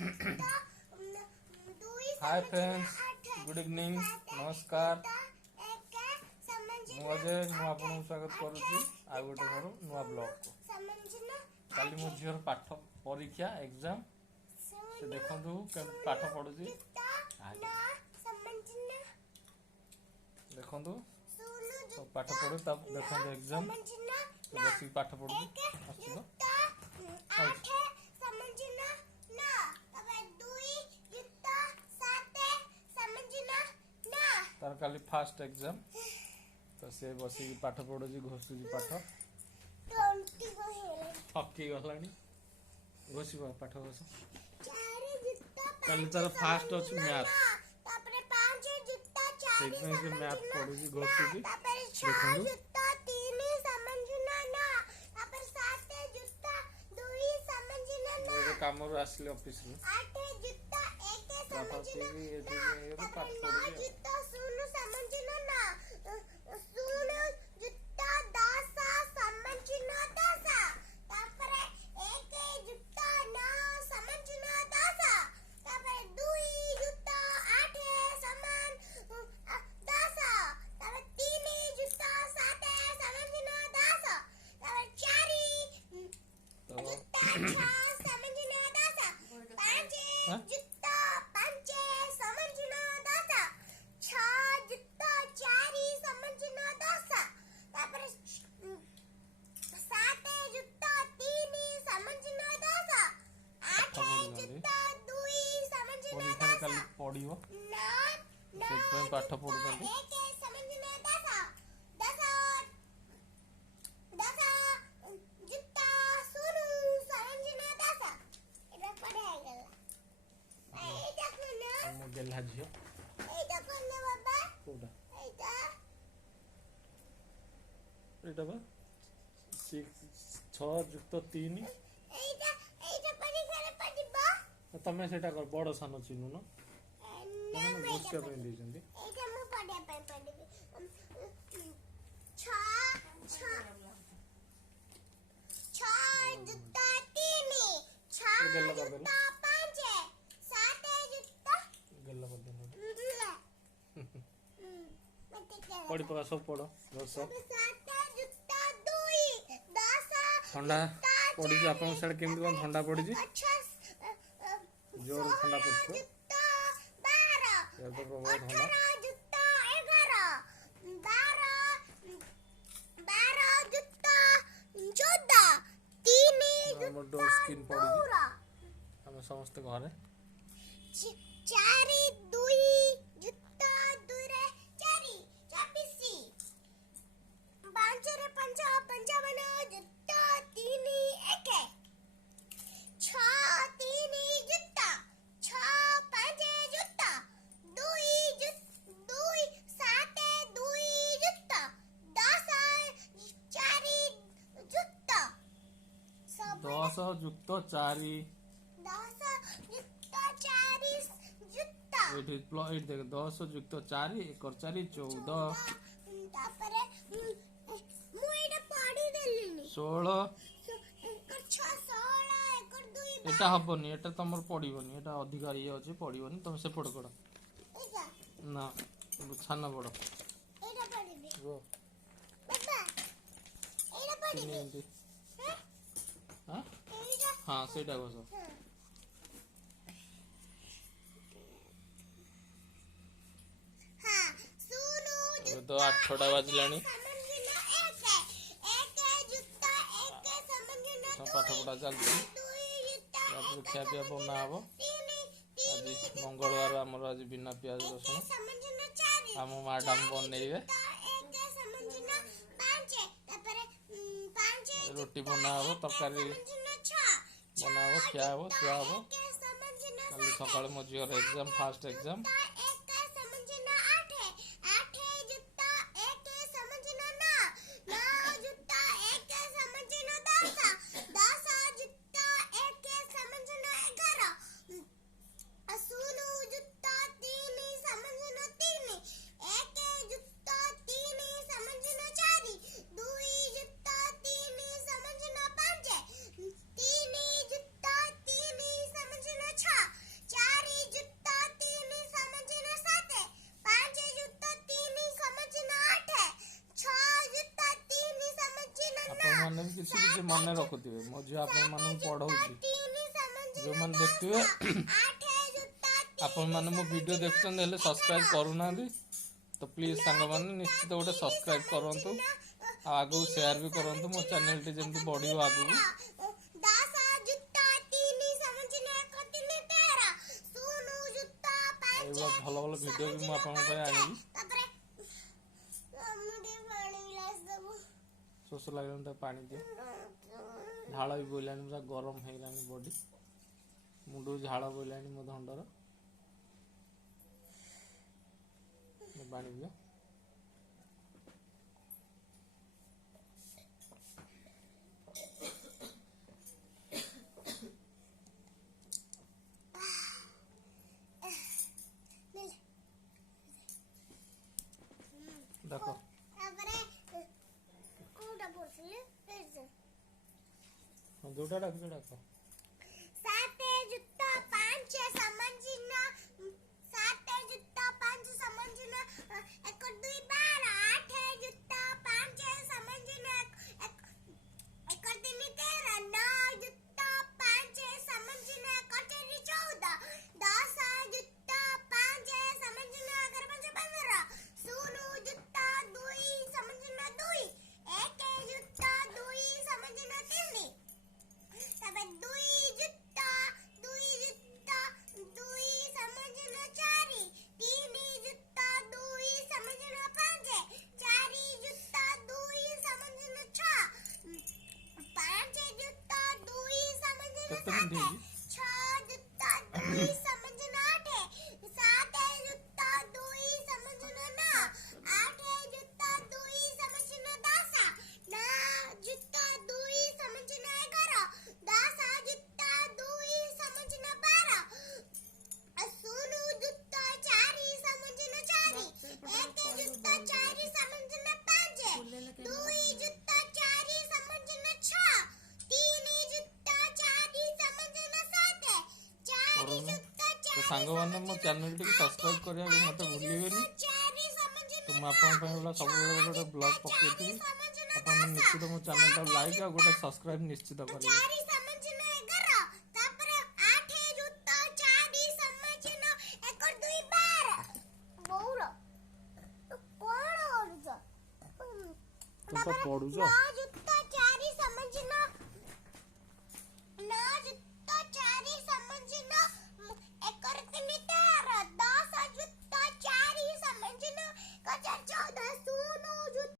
Hi friends, good evening, नमस्कार। मुझे आपको स्वागत करुच्ची आ गोटे मोर नुआ ब्लॉग को। काली मो झीर पाठ परीक्षा एग्जाम से देखु पाठ पढ़ुची देखु पाठ पढ़ू तब देखो एग्जाम बस पाठ पढ़ू तार काली फास्ट एग्जाम तो से बस पाठ पढ़ुची घोषुची पाठ थकी गलानी घोष पाठ घोष काली तार फास्ट अच्छी मैथ से मैथ पढ़ुची घोषुची देखो काम आसले ऑफिस पढ़ो से पाठ पढ़ुं गेला झील युक्त 3 तमें से बड़ सान चिन्हु न घोषिया पढ़ी पका सब पढ़ दस ठंडा पड़ी आप केमती कौन ठंडा पड़ी जोर ठंडा पड़ी प्रबल ठंडा स्किन पड़ी आम समस्त घरे युक्त 4 देख 10 युक्त 4 1 4 14 16 एटा हबनी एटा तुम पड़ोनी एटा अधिकार ये अच्छे पड़ोनी तुम से पड़ कड़ ना छान पड़ हाँ से घोष तो 8टा बाजला पाठ पढ़ा चलती खिया पिया बना हम आज मंगलवार आमर आज बिना प्याज रसुण आम मैडम बनइबे रोटी बना हम तरकारी बना हम खिया हम छुआ हम कल सका मो झीर एग्जाम फास्ट एग्जाम Cha ଯେମିତି ମନେ ରଖୁଥିବେ। ମୋ ଝିଅ ଆପଣମାନଙ୍କୁ ପଢ଼ଉଛି, ଯେଉଁମାନେ ଦେଖୁଥିବେ ଆପଣମାନେ ମୋ ଭିଡ଼ିଓ ଦେଖୁଛନ୍ତି ହେଲେ ସବସ୍କ୍ରାଇବ୍ କରୁନାହାନ୍ତି, ତ ପ୍ଲିଜ୍ ସାଙ୍ଗମାନେ ନିଶ୍ଚିତ ଗୋଟେ ସବସ୍କ୍ରାଇବ୍ କରନ୍ତୁ ଆଉ ଆଗକୁ ସେୟାର ବି କରନ୍ତୁ। ମୋ ଚ୍ୟାନେଲଟି ଯେମିତି ବଢ଼ିବ ଆଗକୁ। ଏଇଭଳିଆ ଭଲ ଭଲ ଭିଡ଼ିଓ ବି ମୁଁ ଆପଣଙ୍କ ପାଇଁ ଆଣିବି। ଶୋଷ ଲାଗିଲାଣି ତାକୁ ପାଣି ଦିଅ। ଝାଳ ବି ବୋଇଲାଣି, ପୁରା ଗରମ ହେଇଗଲାଣି ବଡ଼ି, ମୁଣ୍ଡକୁ ଝାଳ ବୋଇଲାଣି ମୋ ଧଣ୍ଡର। ପାଣି ଦିଅ। ଦେଖ ଯୋଉଟା ଡାକୁଛ ଡାକ। କେତେ ମିନିଟ୍ ହେଇଛି? तो ସାଙ୍ଗମାନେ ମୋ ଚ୍ୟାନେଲଟିକୁ ସବସ୍କ୍ରାଇବ୍ କରିବାକୁ ମୋତେ ଭୁଲିବେନି। ତ ମୁଁ ଆପଣଙ୍କ ପାଇଁ ଗୋଟେ ସବୁବେଳେ ଗୋଟେ ବ୍ଲଗ୍ ପକେଇଥିବି, ଆପଣ ନିଶ୍ଚିତ ମୋ ଚ୍ୟାନେଲଟାକୁ ଲାଇକ୍ ଆଉ ଗୋଟେ ସବସ୍କ୍ରାଇବ୍ ନିଶ୍ଚିତ କରିବେ। ତୁ ତ ପଢୁଛ।